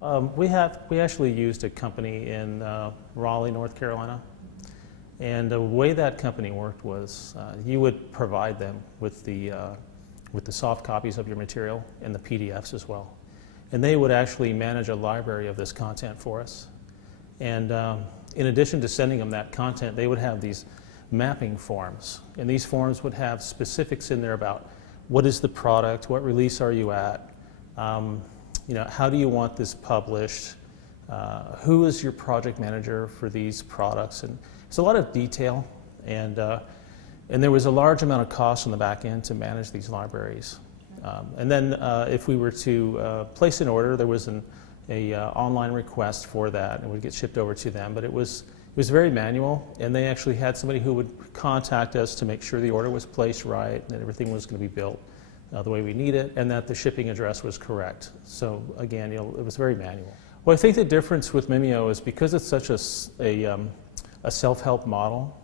We actually used a company in Raleigh, North Carolina, and the way that company worked was you would provide them with the soft copies of your material and the PDFs as well, and they would actually manage a library of this content for us. And in addition to sending them that content, they would have these mapping forms, and these forms would have specifics in there about what is the product, what release are you at, how do you want this published, who is your project manager for these products, and it's a lot of detail, and there was a large amount of cost on the back end to manage these libraries. And then if we were to place an order, there was an online request for that, and it would get shipped over to them, but it was very manual, and they actually had somebody who would contact us to make sure the order was placed right, and that everything was going to be built the way we need it, and that the shipping address was correct. So again, it was very manual. Well, I think the difference with Mimeo is because it's such a self-help model,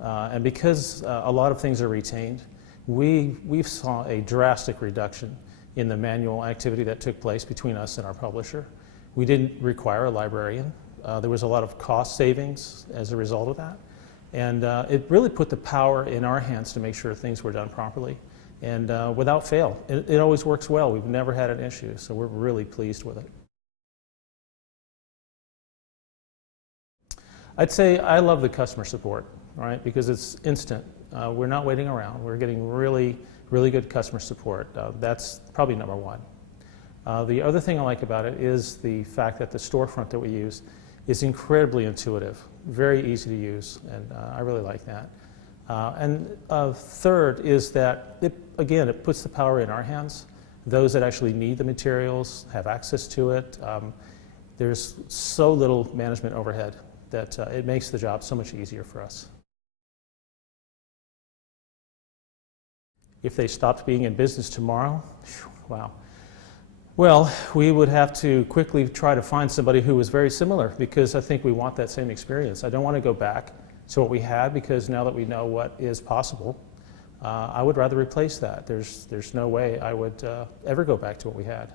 and because a lot of things are retained, we saw a drastic reduction in the manual activity that took place between us and our publisher. We didn't require a librarian. There was a lot of cost savings as a result of that. And it really put the power in our hands to make sure things were done properly. And without fail, it always works well. We've never had an issue, so we're really pleased with it. I'd say I love the customer support, right? Because it's instant. We're not waiting around. We're getting really, really good customer support. That's probably number one. The other thing I like about it is the fact that the storefront that we use is incredibly intuitive, very easy to use, and I really like that. And third is that, it puts the power in our hands. Those that actually need the materials have access to it. There's so little management overhead that it makes the job so much easier for us. If they stopped being in business tomorrow, wow. Well, we would have to quickly try to find somebody who was very similar, because I think we want that same experience. I don't want to go back to what we had, because now that we know what is possible, I would rather replace that. There's no way I would ever go back to what we had.